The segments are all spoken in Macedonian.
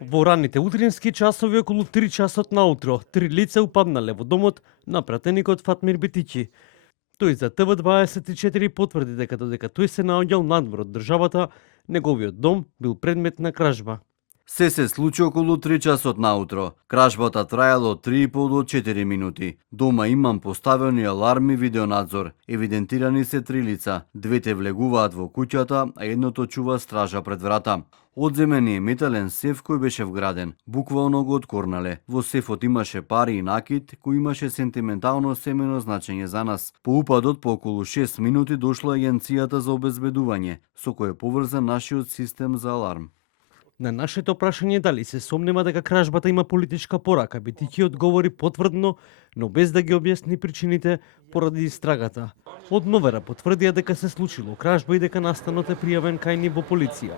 Во ранните утрински часови околу 3 часот наутро, 3 лица упаднале во домот на пратеникот Фатмир Бетики. Тој за ТВ24 потврди дека додека тој се наоѓал надвор од државата, неговиот дом бил предмет на кражба. Се случи околу 3 часот наутро. Кражбата траела од 3,5 до 4 минути. Дома имам поставени аларми и видеонадзор. Евидентирани се 3 лица. Двете влегуваат во куќата, а едното чува стража пред врата. Одземен е метален сеф кој беше вграден. Буквално го откорнале. Во сефот имаше пари и накит, кој имаше сентиментално семено значење за нас. По упадот по околу 6 минути дошла агенцијата за обезбедување, со кој е поврзан нашиот систем за аларм. На нашето прашање дали се сомнема дека кражбата има политичка порака, Бетики одговори потврдно, но без да ги објасни причините поради истрагата. Од Новера потврдија дека се случило кражба и дека настанот е пријавен кај нив во полиција.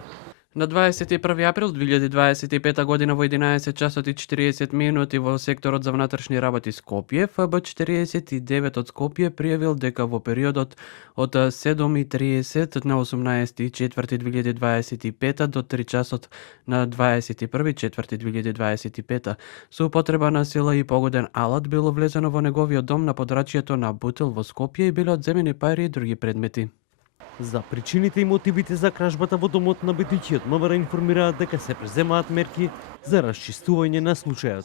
На 21 април 2025 година во 11 часот и 40 минути во секторот за внатрешни работи Скопје, ФБ49 од Скопје пријавил дека во периодот од 7:30 на 18.4.2025 до 3 часот на 21.4.2025 со употреба на сила и погоден алат било влезено во неговиот дом на подрачјето на Бутил во Скопје и биле одземени пари и други предмети. За причините и мотивите за кражбата во домот на Бетикиот МВР информираат дека се преземаат мерки за расчистување на случајот.